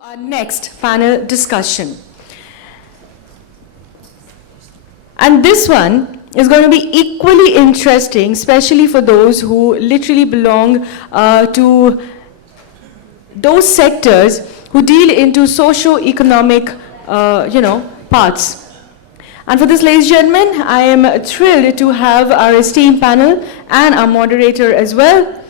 Our next panel discussion. And this one is going to be equally interesting, especially for those who literally belong to those sectors who deal into socio-economic, parts. And for this, ladies and gentlemen, I am thrilled to have our esteemed panel and our moderator as well.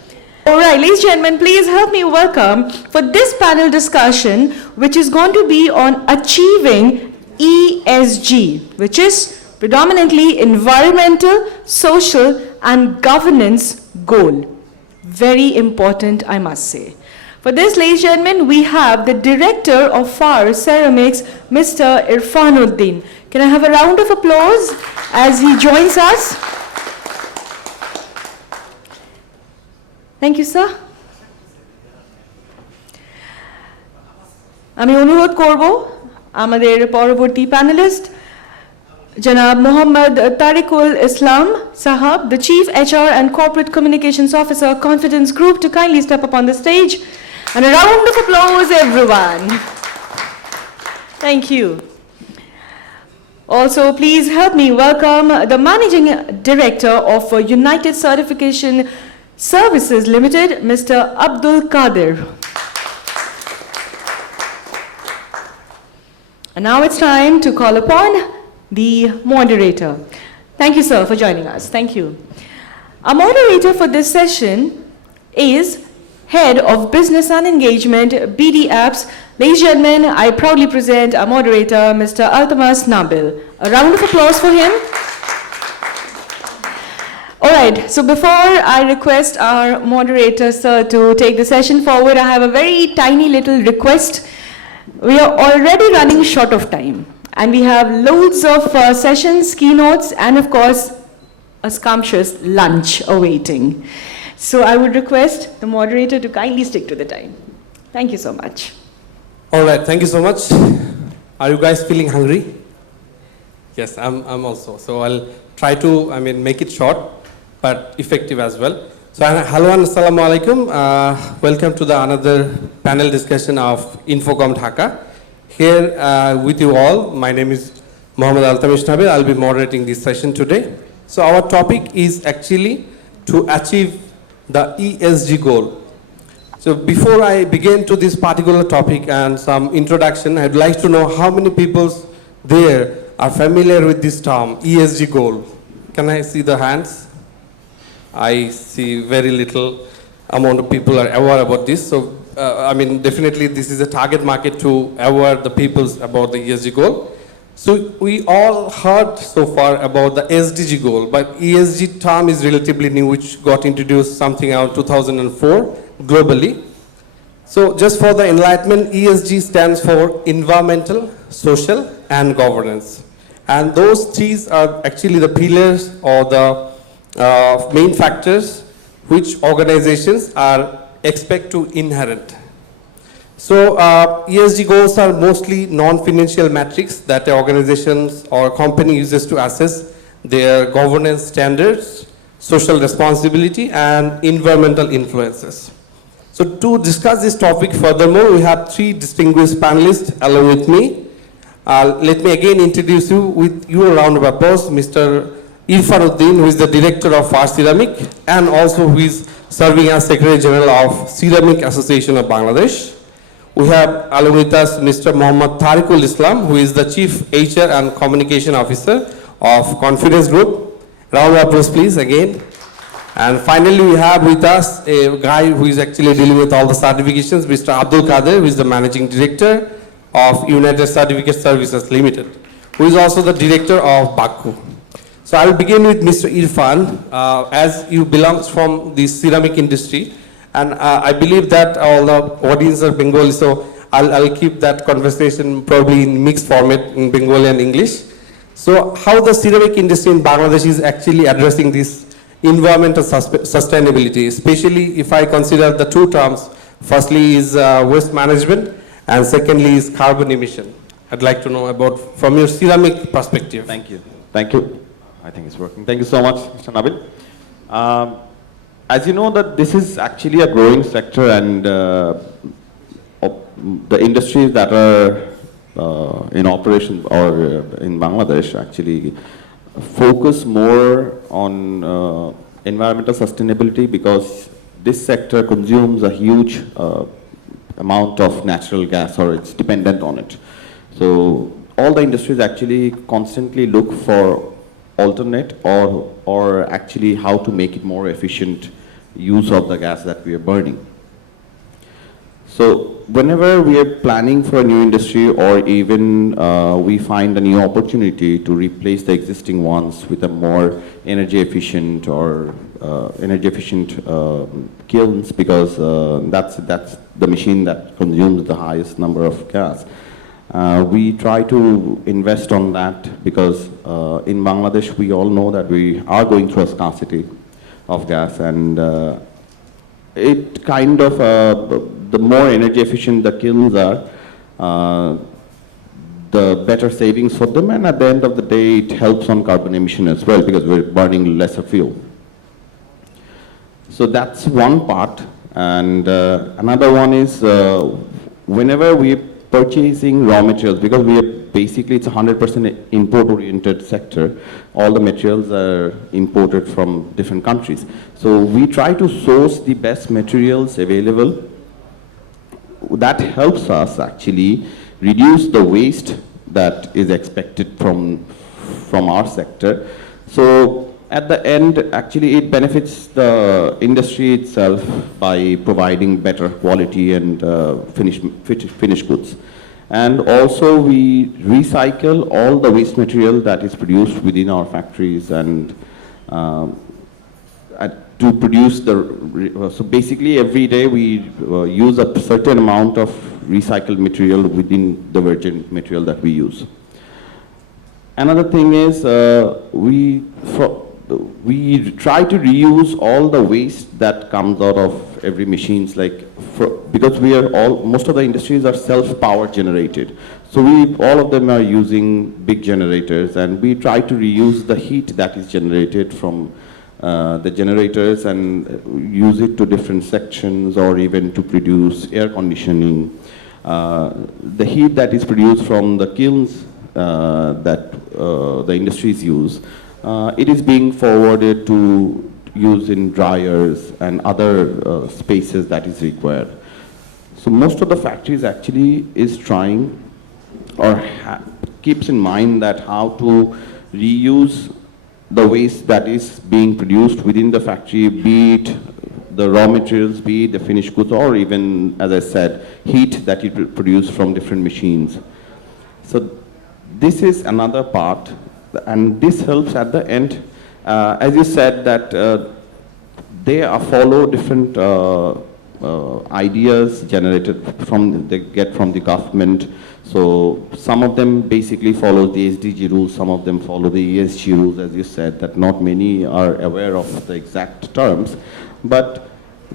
All right, ladies and gentlemen, please help me welcome for this panel discussion, which is going to be on achieving ESG, which is predominantly environmental, social, and governance goal. Very important, I must say. For this, ladies and gentlemen, we have the Director of FAR Ceramics, Mr. Irfanuddin. Can I have a round of applause as he joins us? Thank you, sir. আমি অনুরোধ করব আমাদের পরবর্তী panelist জনাব মোহাম্মদ তারিকুল ইসলাম Sahab, the Chief HR and Corporate Communications Officer, Confidence Group, to kindly step up on the stage. And a round of applause, everyone. Thank you. Also, please help me welcome the Managing Director of United Certification Services Limited, Mr. Abdul Qadir. And now it's time to call upon the moderator. Thank you, sir, for joining us. Thank you. Our moderator for this session is Head of Business and Engagement, BD Apps. Ladies and gentlemen, I proudly present our moderator, Mr. Altamas Nabil. A round of applause for him. All right, so before I request our moderator, sir, to take the session forward, I have a very tiny little request. We are already running short of time, and we have loads of sessions, keynotes, and of course, a scrumptious lunch awaiting. So I would request the moderator to kindly stick to the time. Thank you so much. All right, thank you so much. Are you guys feeling hungry? Yes, I'm also. So I'll try to, make it short, but effective as well. So hello and assalamu alaikum. Welcome to the another panel discussion of Infocom Dhaka. Here with you all, my name is Mohammad Altamas Nabil. I'll be moderating this session today. So our topic is actually to achieve the ESG goal. So before I begin to this particular topic and some introduction, I'd like to know how many people there are familiar with this term, ESG goal. Can I see the hands? I see very little amount of people are aware about this. So, definitely this is a target market to aware the people about the ESG goal. So we all heard so far about the SDG goal, but ESG term is relatively new, which got introduced something around 2004 globally. So just for the enlightenment, ESG stands for environmental, social, and governance. And those three are actually the pillars or the main factors which organizations are expect to inherit. So ESG goals are mostly non-financial metrics that organizations or company uses to assess their governance standards, social responsibility, and environmental influences. So to discuss this topic furthermore, we have three distinguished panelists along with me. Let me again introduce you with your round of applause, Mr. Irfanuddin, who is the Director of FAR Ceramic and also who is serving as Secretary General of Ceramic Association of Bangladesh. We have along with us Mr. Mohammad Tariqul Islam, who is the Chief HR and Communication Officer of Confidence Group. Round of applause, please, again. And finally, we have with us a guy who is actually dealing with all the certifications, Mr. Abdul Qadir, who is the Managing Director of United Certificate Services Limited, who is also the Director of Baku. So I will begin with Mr. Irfan, as you belong from the ceramic industry. And I believe that all the audience are Bengali, so I'll keep that conversation probably in mixed format in Bengali and English. So how the ceramic industry in Bangladesh is actually addressing this environmental sustainability, especially if I consider the two terms. Firstly is waste management and secondly is carbon emission. I'd like to know about from your ceramic perspective. Thank you. Thank you. I think it's working. Thank you so much, Mr. Nabil. As you know that this is actually a growing sector and the industries that are in operation or in Bangladesh actually focus more on environmental sustainability, because this sector consumes a huge amount of natural gas, or it's dependent on it. So all the industries actually constantly look for alternate or actually how to make it more efficient use of the gas that we are burning. So whenever we are planning for a new industry, or even we find a new opportunity to replace the existing ones with a more energy efficient or energy efficient kilns, because that's the machine that consumes the highest number of gas. We try to invest on that, because in Bangladesh we all know that we are going through a scarcity of gas, and it kind of the more energy efficient the kilns are, the better savings for them, and at the end of the day it helps on carbon emission as well, because we're burning lesser fuel. So that's one part. And another one is whenever we're purchasing raw materials, because we are basically, it's a 100% import-oriented sector. All the materials are imported from different countries. So we try to source the best materials available. That helps us actually reduce the waste that is expected from our sector. So at the end, actually, it benefits the industry itself by providing better quality and finished goods. And also, we recycle all the waste material that is produced within our factories, and to produce so basically every day we use a certain amount of recycled material within the virgin material that we use. Another thing is we try to reuse all the waste that comes out of every machines, because most of the industries are self-power generated. So all of them are using big generators, and we try to reuse the heat that is generated from the generators and use it to different sections, or even to produce air conditioning. The heat that is produced from the kilns that the industries use, it is being forwarded to use in dryers and other spaces that is required. So most of the factories actually is trying or keeps in mind that how to reuse the waste that is being produced within the factory, be it the raw materials, be it the finished goods, or even, as I said, heat that you produce from different machines. So this is another part, and this helps at the end. As you said, that they follow different ideas generated they get from the government. So some of them basically follow the SDG rules, some of them follow the ESG rules, as you said, that not many are aware of the exact terms, but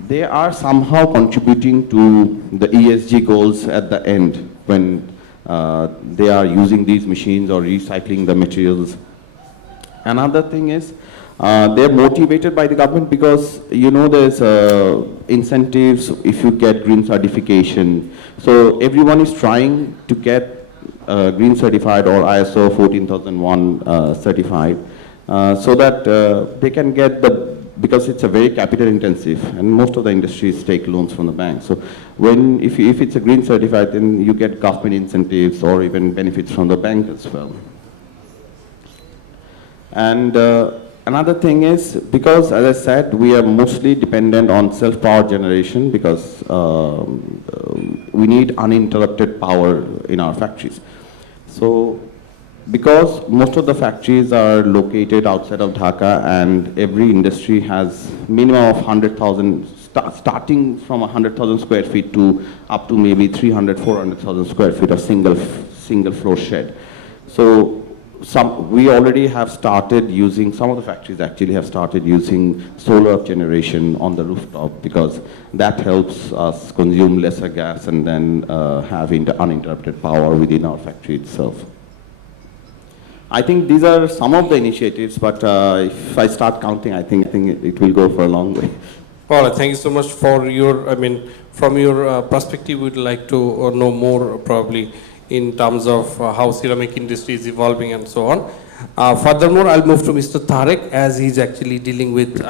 they are somehow contributing to the ESG goals at the end when they are using these machines or recycling the materials. Another thing is they're motivated by the government, because there's incentives if you get green certification. So everyone is trying to get green certified or ISO 14001 certified, so that they can get because it's a very capital intensive, and most of the industries take loans from the bank. So if it's a green certified, then you get government incentives or even benefits from the bank as well. And another thing is, because as I said, we are mostly dependent on self-power generation, because we need uninterrupted power in our factories. So because most of the factories are located outside of Dhaka, and every industry has minimum of 100,000, starting from 100,000 square feet to up to maybe 300, 400,000 square feet of single floor shed. So we already have started using, some of the factories actually have started using solar generation on the rooftop, because that helps us consume lesser gas and then have uninterrupted power within our factory itself. I think these are some of the initiatives, but if I start counting, I think it will go for a long way. Paula, thank you so much for your, from your perspective, we'd like to know more probably in terms of how ceramic industry is evolving and so on. Furthermore, I'll move to Mr. Tarek, as he's actually dealing with,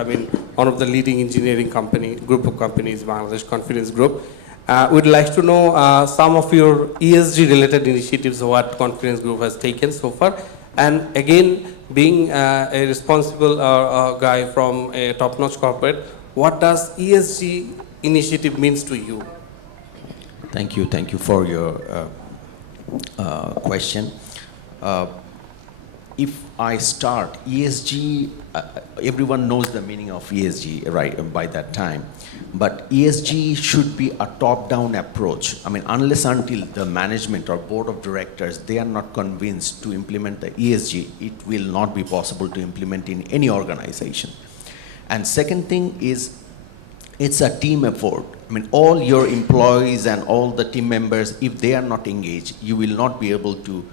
one of the leading engineering group of companies, Bangladesh Confidence Group. We'd like to know some of your ESG related initiatives, what Confidence Group has taken so far. And again, being a responsible guy from a top-notch corporate, what does ESG initiative means to you? Thank you for your question. If I start, ESG, everyone knows the meaning of ESG, right, by that time. But ESG should be a top-down approach. Unless until the management or board of directors, they are not convinced to implement the ESG, it will not be possible to implement in any organization. And second thing is, it's a team effort. All your employees and all the team members, if they are not engaged, you will not be able to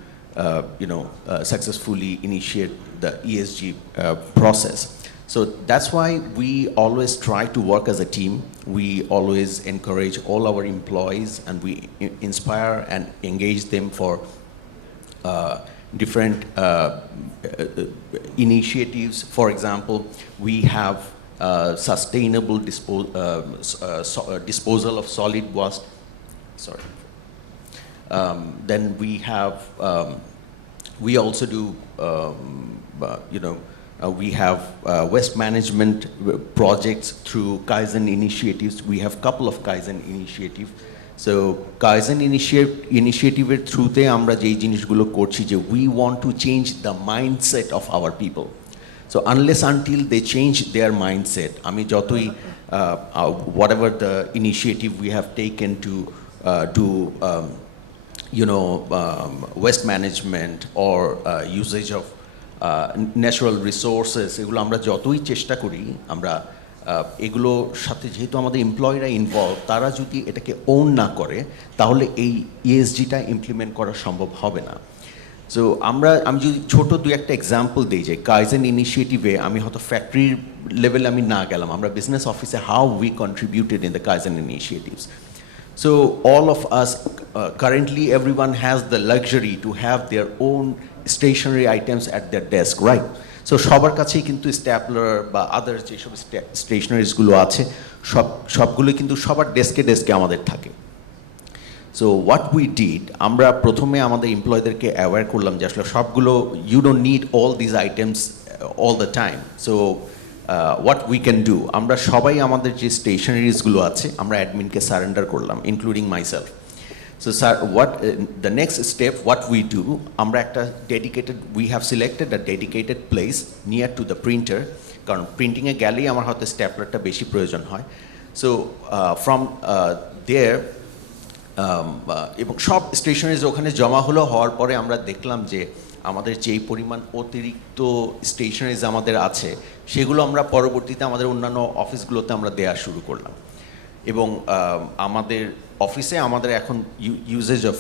successfully initiate the ESG process. So that's why we always try to work as a team. We always encourage all our employees and we inspire and engage them for different initiatives. For example, we have sustainable disposal of solid waste. Then we have, we also do, we have waste management projects through Kaizen initiatives. We have couple of Kaizen initiatives. So Kaizen initiative through te amra jei jinishgulo korchi je we want to change the mindset of our people. So unless until they change their mindset, jotoi whatever the initiative we have taken to do waste management or usage of natural resources, এগুলো আমরা যতই চেষ্টা করি, আমরা এগুলোর সাথে যেহেতু আমাদের এমপ্লয়িরা ইনভলভ, তারা যদি এটাকে ওন না করে তাহলে এই ইএসজিটা ইমপ্লিমেন্ট করা সম্ভব হবে না। সো আমি যদি ছোট দুই একটা এক্সাম্পল দিই, যে কাইজেন ইনিশিয়েটিভে আমি হয়তো ফ্যাক্টরির লেভেলে আমি না গেলাম, আমরা বিজনেস অফিসে how we contributed in the kaizen initiatives. So all of us, currently everyone has the luxury to have their own stationery items at their desk, right? So সবার কাছেই কিন্তু স্ট্যাপলার বা আদার যেসব স্টেশনারিজগুলো আছে সবগুলো কিন্তু সবার ডেস্কে আমাদের থাকে। So what we did, আমরা প্রথমে আমাদের এমপ্লয়ীদেরকে অ্যাওয়্যার করলাম যে আসলে সবগুলো you don't need all these items all the time. So what we can do, আমরা সবাই আমাদের যে স্টেশনারিজগুলো আছে আমরা অ্যাডমিনকে সারেন্ডার করলাম, including myself. So sir, the next step what we do, আমরা একটা we have selected a dedicated place near to the printer, কারণ প্রিন্টিংয়ে গেলেই আমার হয়তো স্ট্যাপলারটা বেশি প্রয়োজন হয়। So from there এবং সব স্টেশনারিজ ওখানে জমা হওয়ার পরে আমরা দেখলাম যে আমাদের যেই পরিমাণ অতিরিক্ত স্টেশনারিজ আমাদের আছে সেগুলো আমরা পরবর্তীতে আমাদের অন্যান্য অফিসগুলোতে আমরা দেওয়া শুরু করলাম। এবং আমাদের অফিসে আমাদের এখন ইউজেজ অফ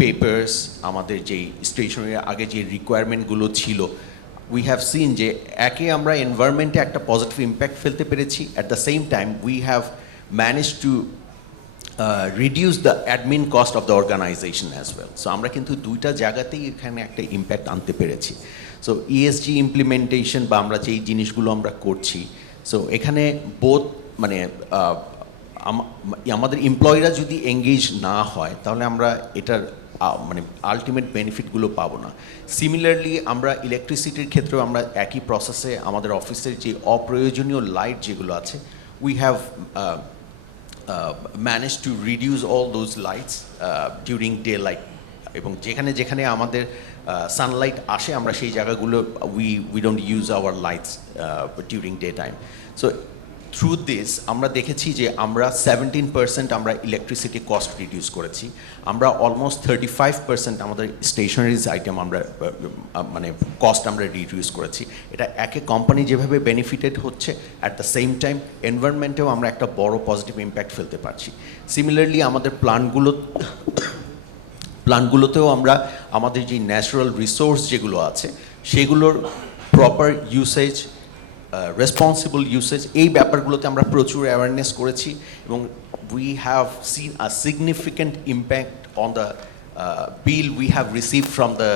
পেপার্স, আমাদের যেই স্টেশনারি আগে যে রিকোয়ারমেন্টগুলো ছিল, উই হ্যাভ সিন যে একে আমরা এনভায়রনমেন্টে একটা পজিটিভ ইম্প্যাক্ট ফেলতে পেরেছি, at the same time we have manage to reduce the admin cost of the organization as well. So আমরা কিন্তু দুইটা জায়গাতেই এখানে একটা ইম্প্যাক্ট আনতে পেরেছি। সো ইএসজি ইমপ্লিমেন্টেশন বা আমরা যেই জিনিসগুলো আমরা করছি, সো এখানে বোথ আমাদের এমপ্লয়িরা যদি এঙ্গেজ না হয় তাহলে আমরা এটার আলটিমেট বেনিফিটগুলো পাবো না। সিমিলারলি আমরা ইলেকট্রিসিটির ক্ষেত্রেও আমরা একই প্রসেসে আমাদের অফিসের যে অপ্রয়োজনীয় লাইট যেগুলো আছে, we have managed to reduce all those lights during daylight, এবং যেখানে আমাদের সানলাইট আসে আমরা সেই জায়গাগুলো we don't use our lights during daytime. So through this আমরা দেখেছি যে আমরা 17% আমরা ইলেকট্রিসিটি কস্ট রিডিউস করেছি, আমরা অলমোস্ট 35% আমাদের স্টেশনারিজ আইটেম আমরা কস্ট আমরা রিডিউস করেছি। এটা একে কোম্পানি যেভাবে বেনিফিটেড হচ্ছে, অ্যাট দ্য সেম টাইম এনভায়রনমেন্টেও আমরা একটা বড় পজিটিভ ইম্প্যাক্ট ফেলতে পারছি। সিমিলারলি আমাদের প্ল্যানগুলোতেও আমরা আমাদের যে ন্যাচারাল রিসোর্স যেগুলো আছে সেগুলোর প্রপার ইউসেজ, রেসপন্সিবল ইউসেজ, এই ব্যাপারগুলোতে আমরা প্রচুর অ্যাওয়ারনেস করেছি এবং we have seen a significant impact on the bill we have received from the,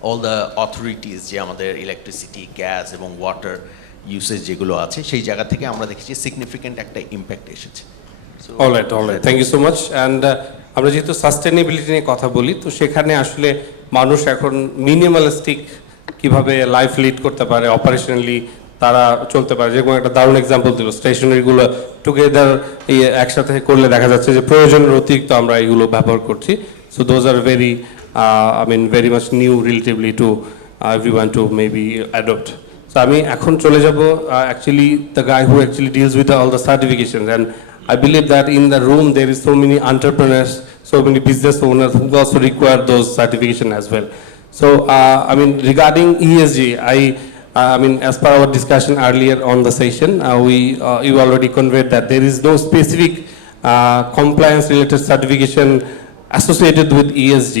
all the authorities যে আমাদের ইলেকট্রিসিটি গ্যাস এবং ওয়াটার ইউসেজ যেগুলো আছে সেই জায়গা থেকে আমরা দেখেছি সিগনিফিক্যান্ট একটা ইম্প্যাক্ট এসেছে। all right thank you so much and আমরা যেহেতু সাস্টেনেবিলিটি নিয়ে কথা বলি তো সেখানে আসলে মানুষ এখন মিনিমালিস্টিক কিভাবে লাইফ লিড করতে পারে অপারেশনালি তারা চলতে পারে যেরকম একটা দারুণ এক্সাম্পল দিল স্টেশনারিগুলো টুগেদার একসাথে করলে দেখা যাচ্ছে যে প্রয়োজনের অতিরিক্ত আমরা এগুলো ব্যবহার করছি so those are very very much new relatively to everyone to maybe adopt. So আমি এখন চলে যাব actually the guy who actually deals with all the certifications and I believe that in the room there is so many entrepreneurs, so many business owners who also require those certification as well. So regarding ESG, as per our discussion earlier on the session, you already conveyed that there is no specific compliance related certification associated with ESG.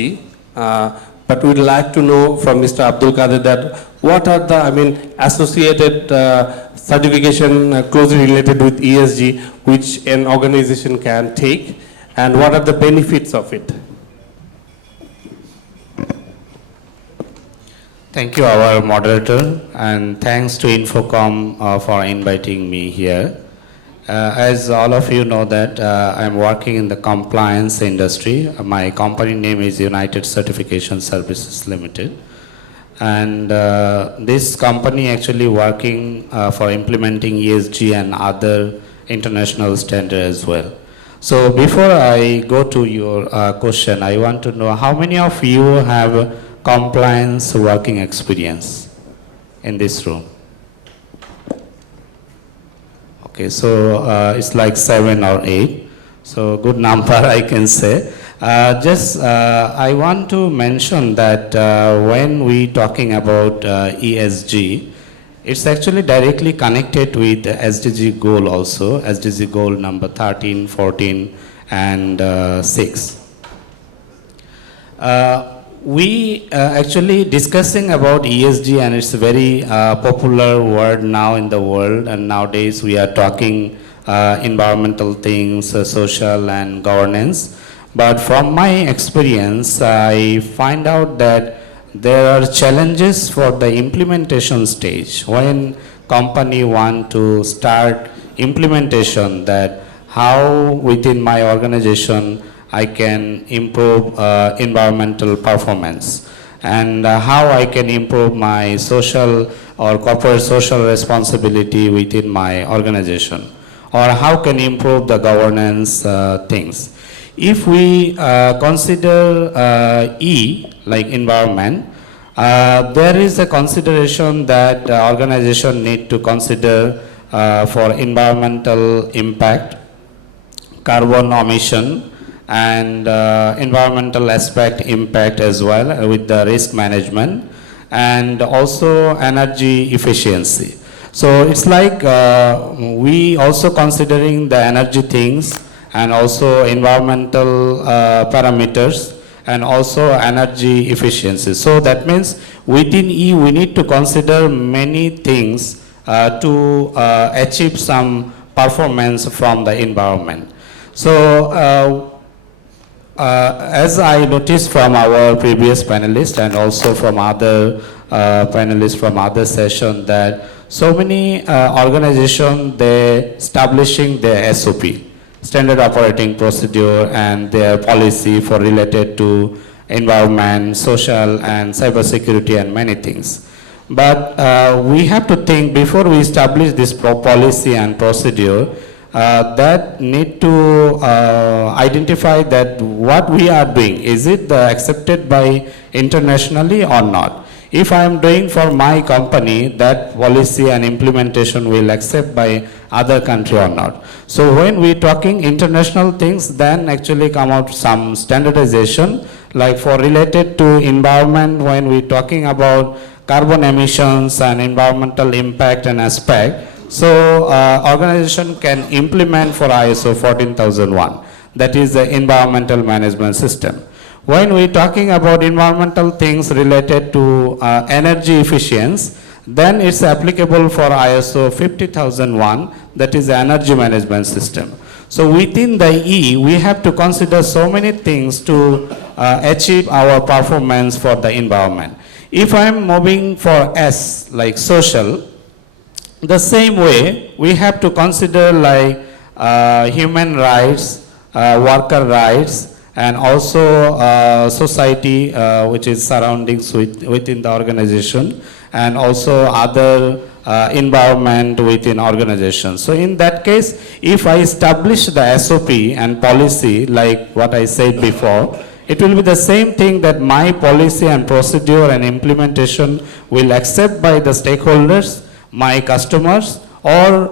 But we'd like to know from Mr. Abdul Qadir that what are the associated certification closely related with ESG which an organization can take and what are the benefits of it? Thank you, our moderator, and thanks to Infocom for inviting me here. As all of you know that I'm working in the compliance industry. My company name is United Certification Services Limited. And this company actually working for implementing ESG and other international standards as well. So before I go to your question, I want to know how many of you have compliance working experience in this room? Okay, so it's like 7 or 8, so good number I can say. I want to mention that when we talking about ESG, it's actually directly connected with the SDG goal also, SDG goal number 13, 14 and 6. We actually discussing about ESG and it's a very popular word now in the world, and nowadays we are talking environmental things, social and governance. But from my experience, I find out that there are challenges for the implementation stage. When company want to start implementation, that how within my organization I can improve environmental performance and how I can improve my social or corporate social responsibility within my organization, or how can improve the governance things. If we consider E like environment, there is a consideration that organization need to consider for environmental impact, carbon emission, and environmental aspect impact as well with the risk management, and also energy efficiency. So it's like we also considering the energy things and also environmental parameters and also energy efficiency. So that means within E we need to consider many things to achieve some performance from the environment. So as I noticed from our previous panelists and also from other panelists from other session, that so many organizations they establishing their SOP, standard operating procedure, and their policy for related to environment, social and cybersecurity and many things. But we have to think before we establish this policy and procedure, that need to identify that what we are doing, is it accepted by internationally or not? If I am doing for my company, that policy and implementation will accept by other country or not. So when we talking international things, then actually come out some standardization, like for related to environment, when we talking about carbon emissions and environmental impact and aspect. So organization can implement for ISO 14001, that is the environmental management system. When we talking about environmental things related to energy efficiency, then it's applicable for ISO 50001, that is energy management system. So within the E, we have to consider so many things to achieve our performance for the environment. If I'm moving for S, like social, the same way we have to consider like human rights, worker rights, and also society which is surroundings within the organization, and also other environment within organization. So in that case, if I establish the SOP and policy like what I said before, it will be the same thing that my policy and procedure and implementation will accept by the stakeholders, my customers, or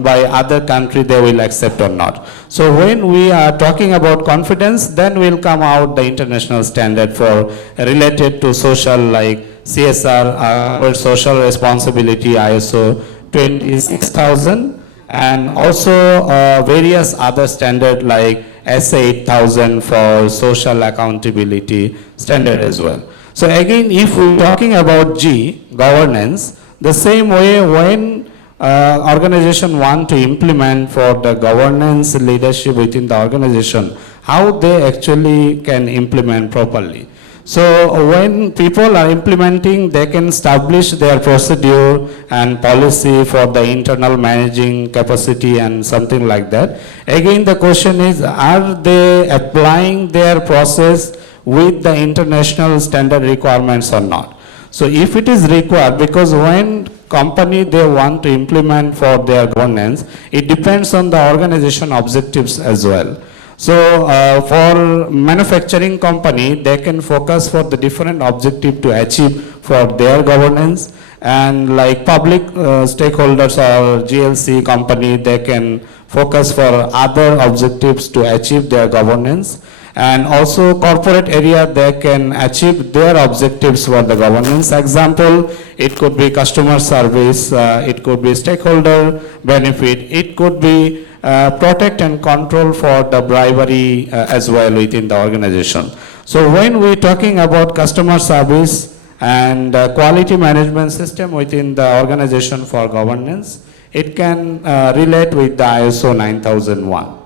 by other country they will accept or not. So when we are talking about confidence, then will come out the international standard for related to social like CSR, or social responsibility ISO 26000, and also various other standard like SA 8000 for social accountability standard as well. So again, if we're talking about G, governance, the same way when organization want to implement for the governance leadership within the organization, how they actually can implement properly. So when people are implementing, they can establish their procedure and policy for the internal managing capacity and something like that. Again, the question is, are they applying their process with the international standard requirements or not? So if it is required, because when company they want to implement for their governance, it depends on the organization objectives as well. So for manufacturing company, they can focus for the different objective to achieve for their governance, and like public stakeholders or GLC company, they can focus for other objectives to achieve their governance. And also corporate area, they can achieve their objectives for the governance. Example, it could be customer service, it could be stakeholder benefit, it could be protect and control for the bribery as well within the organization. So when we're talking about customer service and quality management system within the organization for governance, it can relate with the ISO 9001.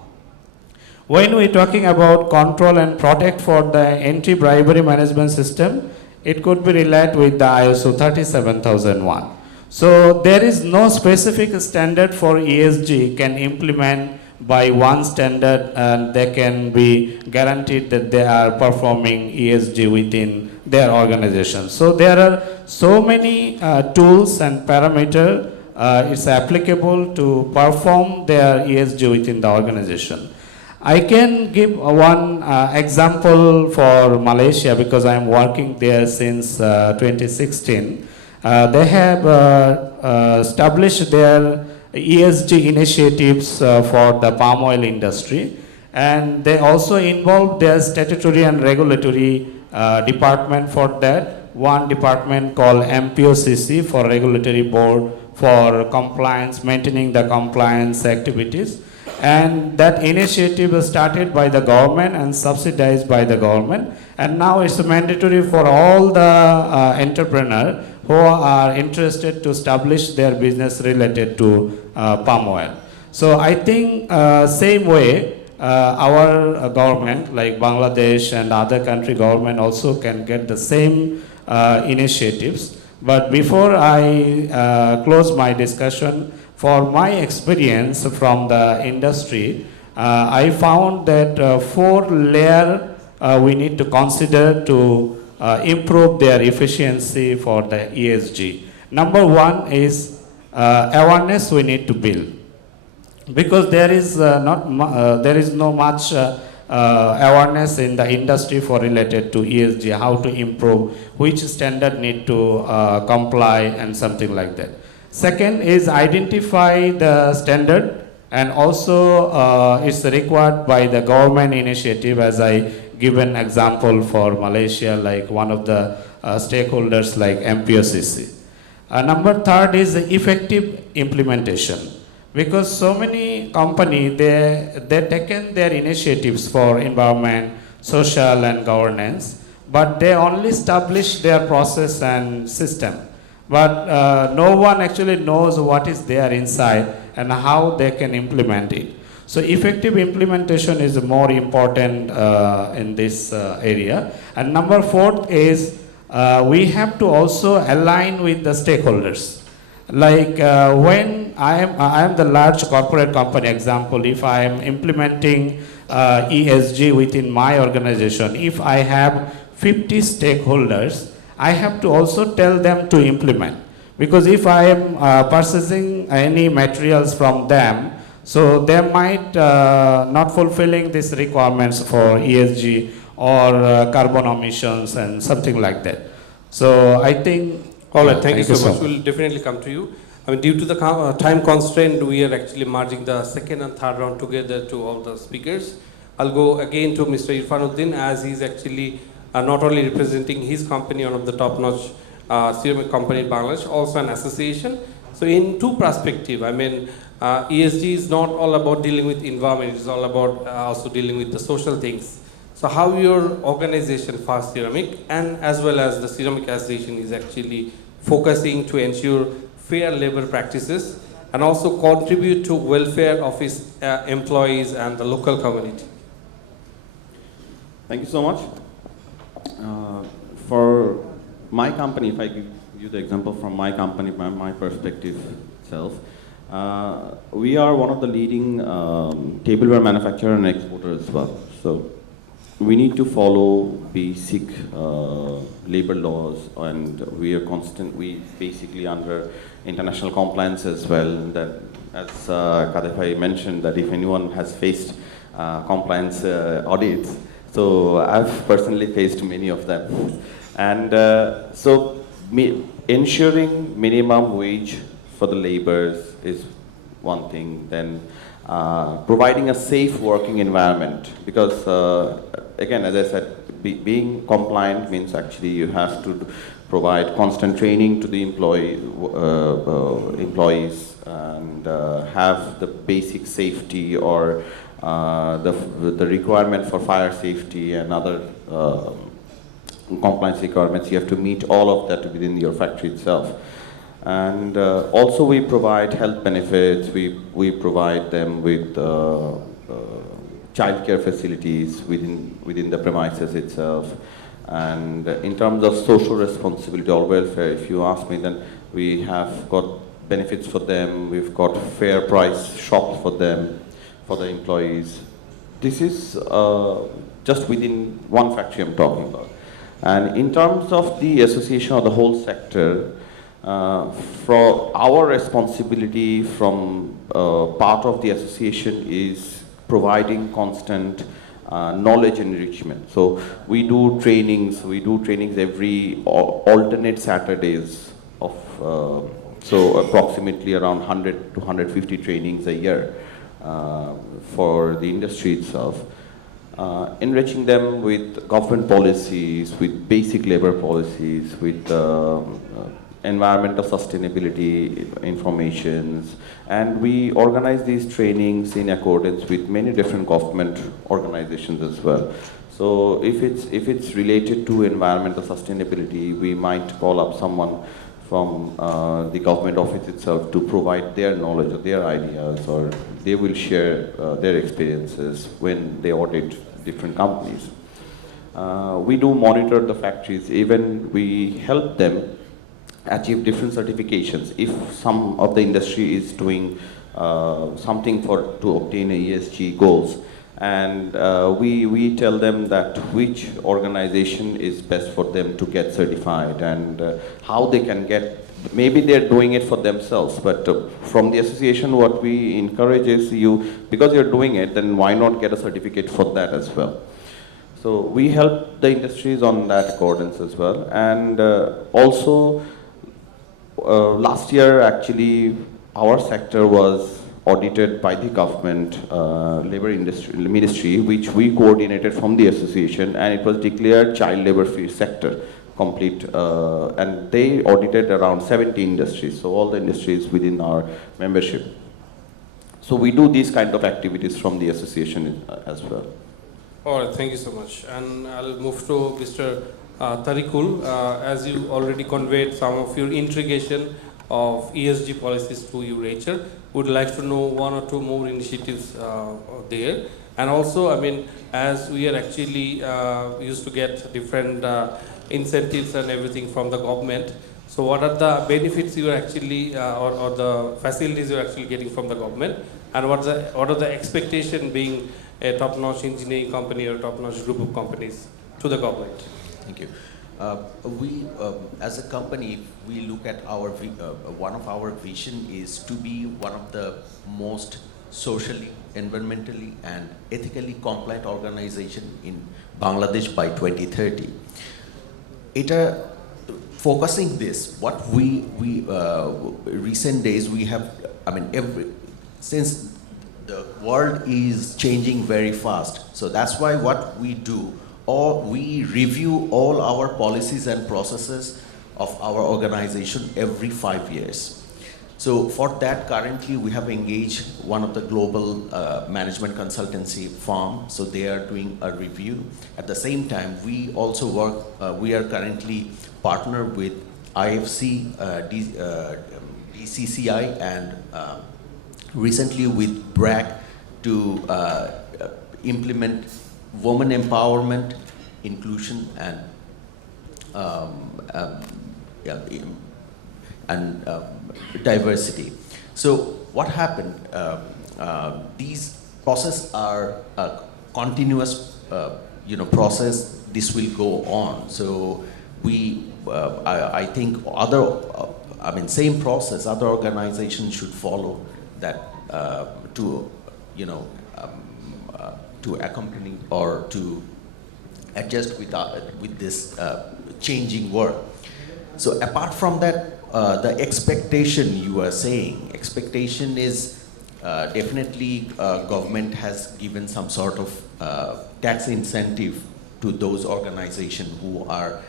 When we're talking about control and protect for the anti-bribery management system, it could be related with the ISO 37001. So there is no specific standard for ESG can implement by one standard, and they can be guaranteed that they are performing ESG within their organization. So there are so many tools and parameters it's applicable to perform their ESG within the organization. I can give one example for Malaysia because I am working there since 2016. They have established their ESG initiatives for the palm oil industry, and they also involve their statutory and regulatory department for that. One department called MPOCC for regulatory board for compliance, maintaining the compliance activities. And that initiative was started by the government and subsidized by the government. And now it's mandatory for all the entrepreneurs who are interested to establish their business related to palm oil. So I think same way our government like Bangladesh and other country government also can get the same initiatives. But before I close my discussion, for my experience from the industry, I found that 4 layers we need to consider to improve their efficiency for the ESG. Number 1 is awareness we need to build, because there is no much awareness in the industry for related to ESG, how to improve, which standard need to comply, and something like that. Second is identify the standard, and also it's required by the government initiative, as I give an example for Malaysia, like one of the stakeholders like MPOCC. Number 3 is effective implementation, because so many companies, they taken their initiatives for environment, social and governance, but they only establish their process and system. but no one actually knows what is there inside and how they can implement it. So effective implementation is more important in this area. And number 4 is we have to also align with the stakeholders. Like when I am the large corporate company example, if I am implementing ESG within my organization, if I have 50 stakeholders, I have to also tell them to implement. Because if I am purchasing any materials from them, so they might not fulfilling these requirements for ESG or carbon emissions and something like that. So I think. All right, thank you so much. We'll definitely come to you. I mean, due to the time constraint, we are actually merging the second and third round together to all the speakers. I'll go again to Mr. Irfanuddin, as he's actually not only representing his company, one of the top-notch ceramic company in Bangladesh, also an association. So in two perspectives, I mean, ESG is not all about dealing with environment, it's all about also dealing with the social things. So how your organization, Fast Ceramic, and as well as the Ceramic Association is actually focusing to ensure fair labor practices and also contribute to welfare of its employees and the local community. Thank you so much. For my company, if I give you the example from my company, my perspective itself, we are one of the leading tableware manufacturer and exporter as well. So we need to follow basic labor laws, and we are constantly basically under international compliance as well. That, as Kadefai mentioned, that if anyone has faced compliance audits, so I've personally faced many of them. And so ensuring minimum wage for the laborers is one thing. Then providing a safe working environment, because again, as I said, being compliant means actually you have to provide constant training to the employees and have the basic safety or the requirement for fire safety and other compliance requirements. You have to meet all of that within your factory itself. And also we provide health benefits, we provide them with childcare facilities within the premises itself. And in terms of social responsibility or welfare, if you ask me, then we have got benefits for them, we've got fair price shops for them, for the employees. This is just within one factory I'm talking about. And in terms of the association or the whole sector, for our responsibility from part of the association is providing constant knowledge enrichment. So we do trainings every alternate Saturdays of, so approximately around 100 to 150 trainings a year for the industry itself. Enriching them with government policies, with basic labor policies, with environmental sustainability informations, and we organize these trainings in accordance with many different government organizations as well. So if it's related to environmental sustainability, we might call up someone from the government office itself to provide their knowledge or their ideas, or they will share their experiences when they audit different companies. We do monitor the factories, even we help them achieve different certifications. If some of the industry is doing something to obtain ESG goals, and we tell them that which organization is best for them to get certified and how they can get, maybe they're doing it for themselves, but from the association what we encourage is because you're doing it, then why not get a certificate for that as well. So we help the industries on that accordance as well. And also last year actually our sector was audited by the government labor ministry, which we coordinated from the association, and it was declared child labor free sector complete, and they audited around 70 industries, so all the industries within our membership. So we do these kind of activities from the association as well. All right, thank you so much. And I'll move to Mr. Tarikul, as you already conveyed some of your integration of ESG policies to URHR, would like to know one or two more initiatives there. And also, I mean, as we are actually used to get different incentives and everything from the government, so what are the benefits you are actually, or the facilities you are actually getting from the government, and what are the expectation being a top-notch engineering company or top-notch group of companies to the government? Thank you. We, as a company, we look at our, one of our vision is to be one of the most socially, environmentally and ethically compliant organization in Bangladesh by 2030. Focusing this, what we recent days we have, I mean, since the world is changing very fast, so that's why what we do, or we review all our policies and processes of our organization every 5 years. So for that, currently we have engaged one of the global management consultancy firm, so they are doing a review. At the same time, we also work, we are currently partnered with IFC, DCCI, and recently with BRAC to implement women empowerment, inclusion, and diversity. So what happened? These processes are a continuous, process. This will go on. So we, I think, same process. Other organizations should follow that to accompany or to adjust with this changing world. So apart from that, the expectation you are saying, expectation is definitely government has given some sort of tax incentive to those organizations who are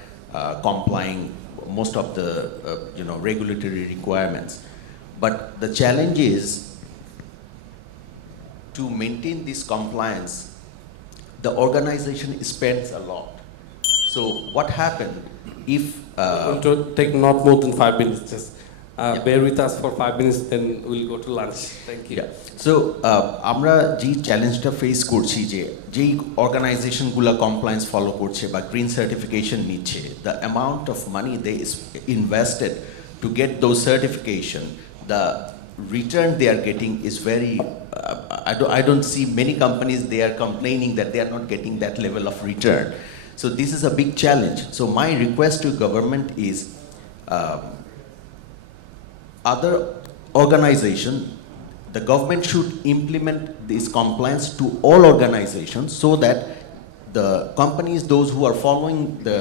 complying most of the regulatory requirements. But the challenge is to maintain this compliance, the organization spends a lot. So what happened if... I'm going to take not more than 5 minutes, just bear with us for 5 minutes, then we'll go to lunch. Thank you. Yeah. So, আমরা যে চ্যালেঞ্জটা face করছি যে যেই অর্গানাইজেশনগুলো compliance follow করছে বা green certification নিচ্ছে, the amount of money they invested to get those certification, the return they are getting is very, I don't see many companies, they are complaining that they are not getting that level of return. So this is a big challenge. So my request to government is other organization, the government should implement this compliance to all organizations so that the companies, those who are following the,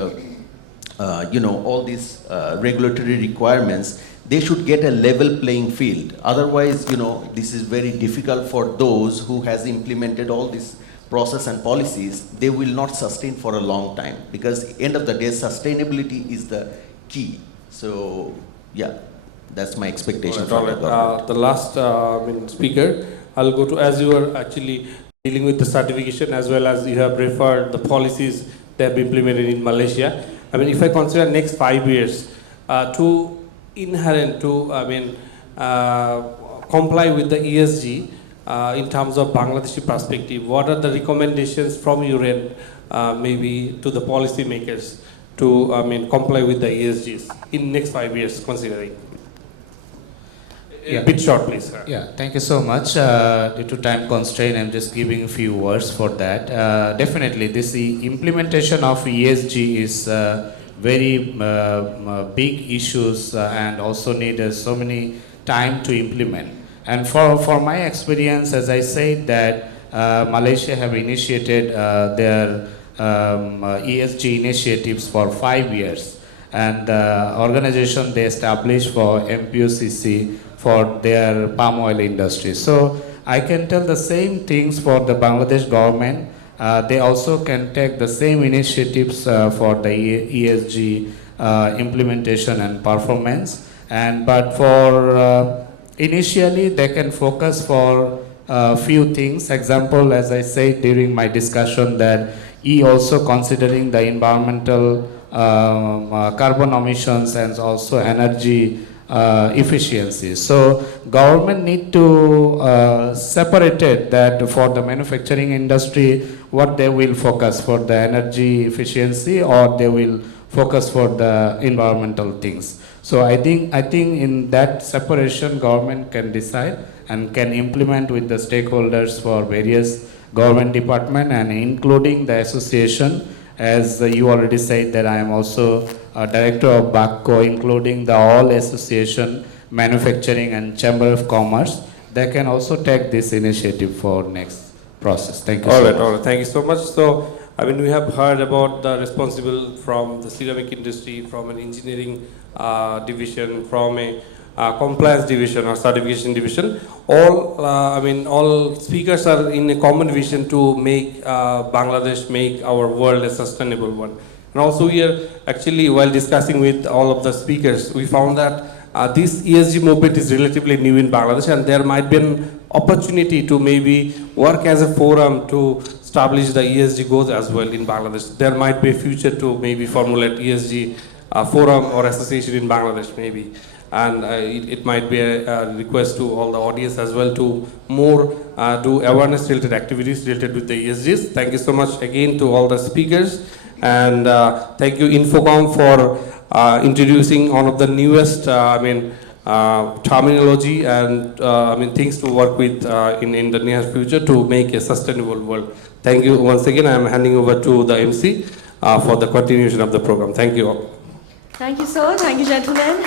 all these regulatory requirements, they should get a level playing field. Otherwise, this is very difficult for those who has implemented all this process and policies. They will not sustain for a long time because end of the day, sustainability is the key. So, yeah, that's my expectation from the government. The last speaker, I'll go to, as you are actually dealing with the certification as well as you have referred the policies that have been implemented in Malaysia. I mean, if I consider next 5 years to comply with the ESG in terms of Bangladeshi perspective, what are the recommendations from your end, maybe to the policy makers to comply with the ESGs in next 5 years considering? A bit short, please, sir. Yeah, thank you so much. Due to time constraint, I'm just giving a few words for that. Definitely, this implementation of ESG is very big issues and also need so many time to implement. And for my experience, as I said, that Malaysia have initiated their ESG initiatives for 5 years, and the organization they established for MPOCC for their palm oil industry. So I can tell the same things for the Bangladesh government. They also can take the same initiatives for the ESG implementation and performance. But for initially, they can focus for a few things. Example, as I said during my discussion, that also considering the environmental carbon emissions and also energy efficiency. So government need to separate it that for the manufacturing industry, what they will focus for the energy efficiency or they will focus for the environmental things. So I think in that separation, government can decide and can implement with the stakeholders for various government department and including the association. As you already said that I am also a director of BACCO, including the all association, manufacturing and chamber of commerce. They can also take this initiative for next process. Thank you. All so right, much. all right. Thank you so much. So, I mean, we have heard about the responsible from the ceramic industry, from an engineering division, from a compliance division or certification division. All, I mean, all speakers are in a common vision to make Bangladesh, make our world a sustainable one. And also we are actually, while discussing with all of the speakers, we found that this ESG movement is relatively new in Bangladesh and there might be an opportunity to maybe work as a forum to establish the ESG goals as well in Bangladesh. There might be a future to maybe formulate ESG forum or association in Bangladesh maybe. And it might be a request to all the audience as well to more do awareness related activities related with the ESGs. Thank you so much again to all the speakers. And thank you Infocom for introducing one of the newest, terminology and things to work with in the near future to make a sustainable world. Thank you once again. I am handing over to the MC for the continuation of the program. Thank you all. Thank you, sir. Thank you, gentlemen.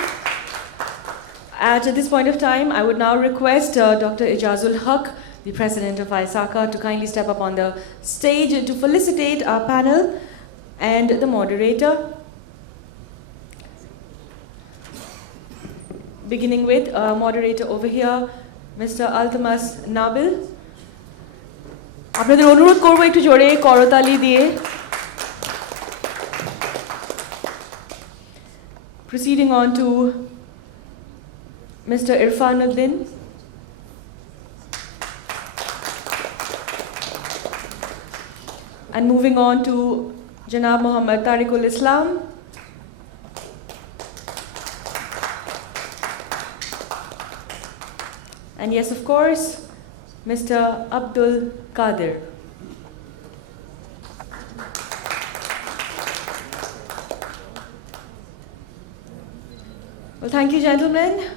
At this point of time, I would now request Dr. Ijazul Haq, the president of ISACA, to kindly step up on the stage to felicitate our panel and the moderator. Beginning with moderator over here, Mr. Altamas Nabil. আপনাদের অনুরোধ করব একটু জোরে করতালি দিয়ে। Proceeding on to Mr. Irfanuddin. And moving on to Janab Muhammad Tariqul Islam. And yes, of course, Mr. Abdul Qadir. Well, thank you, gentlemen.